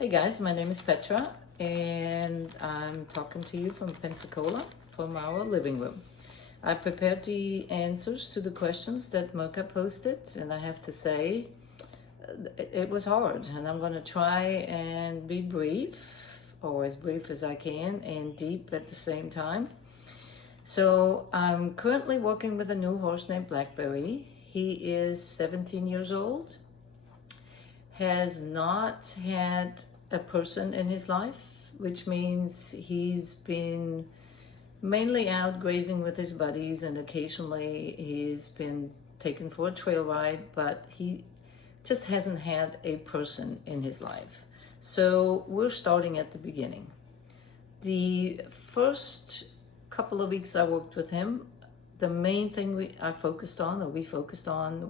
Hey guys, my name is Petra and I'm talking to you from Pensacola from our living room. I prepared the answers to the questions that Mirka posted, and I have to say it was hard, and I'm going to try and be brief, or as brief as I can, and deep at the same time. So I'm currently working with a new horse named Blackberry. He is 17 years old, has not had a person in his life, which means he's been mainly out grazing with his buddies, and occasionally he's been taken for a trail ride, but he just hasn't had a person in his life. So we're starting at the beginning. The first couple of weeks I worked with him, the main thing we focused on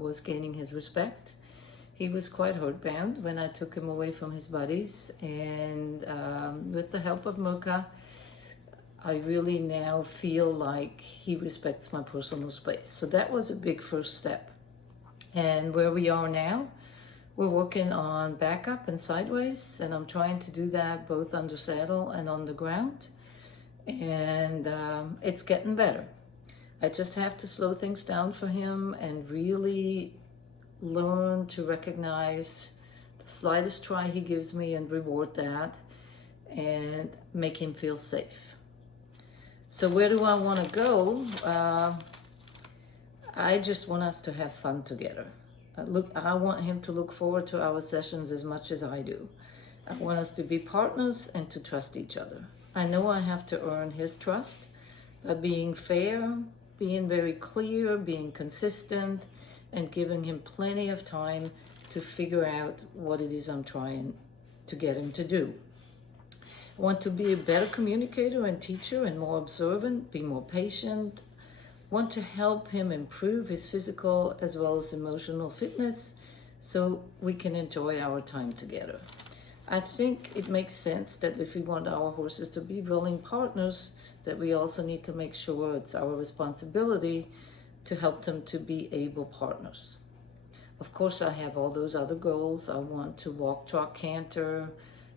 was gaining his respect. He was quite hurt-bound when I took him away from his buddies, and with the help of Mirka, I really now feel like he respects my personal space. So that was a big first step. And where we are now, we're working on back up and sideways, and I'm trying to do that both under saddle and on the ground, and it's getting better. I just have to slow things down for him and really learn to recognize the slightest try he gives me and reward that and make him feel safe. So where do I want to go? I just want us to have fun together. I want him to look forward to our sessions as much as I do. I want us to be partners and to trust each other. I know I have to earn his trust by being fair, being very clear, being consistent, and giving him plenty of time to figure out what it is I'm trying to get him to do. I want to be a better communicator and teacher and more observant, be more patient. Want to help him improve his physical as well as emotional fitness so we can enjoy our time together. I think it makes sense that if we want our horses to be willing partners, that we also need to make sure it's our responsibility to help them to be able partners. Of course, I have all those other goals. I want to walk, trot, canter.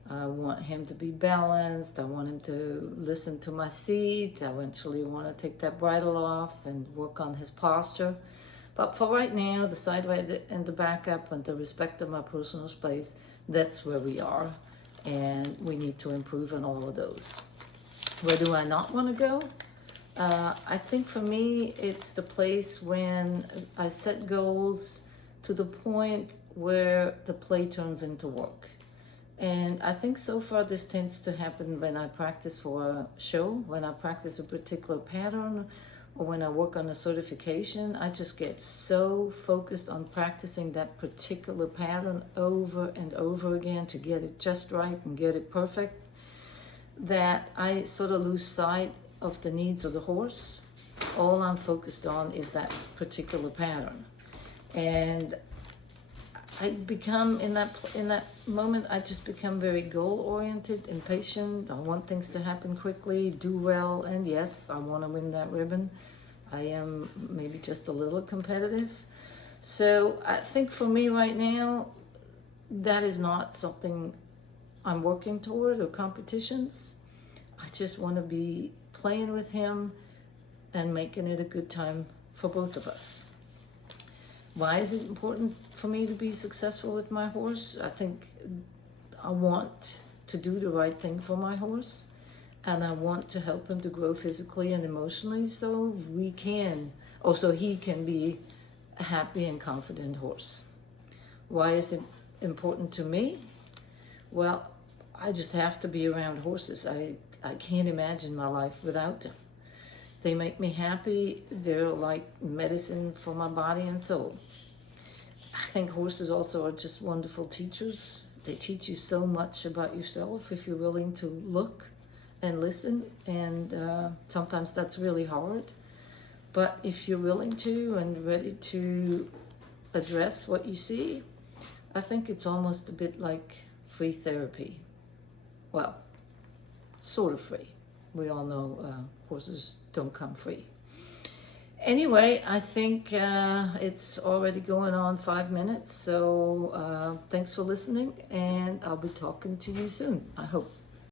I want him to be balanced. I want him to listen to my seat. I eventually want to take that bridle off and work on his posture. But for right now, the sideway and the backup and the respect of my personal space, that's where we are. And we need to improve on all of those. Where do I not want to go? I think for me, it's the place when I set goals to the point where the play turns into work. And I think so far this tends to happen when I practice for a show, when I practice a particular pattern, or when I work on a certification. I just get so focused on practicing that particular pattern over and over again to get it just right and get it perfect, that I sort of lose sight of the needs of the horse. All I'm focused on is that particular pattern. And I become, in that moment, I just become very goal-oriented, impatient. I want things to happen quickly, do well, and yes, I want to win that ribbon. I am maybe just a little competitive. So I think for me right now, that is not something I'm working toward, or competitions. I just want to be playing with him and making it a good time for both of us. Why is it important for me to be successful with my horse? I think I want to do the right thing for my horse, and I want to help him to grow physically and emotionally so he can be a happy and confident horse. Why is it important to me? Well, I just have to be around horses. I can't imagine my life without them. They make me happy. They're like medicine for my body and soul. I think horses also are just wonderful teachers. They teach you so much about yourself if you're willing to look and listen, and sometimes that's really hard. But if you're willing to and ready to address what you see, I think it's almost a bit like free therapy. Well, sort of free. We all know horses don't come free. Anyway, I think it's already going on 5 minutes. So thanks for listening, and I'll be talking to you soon, I hope.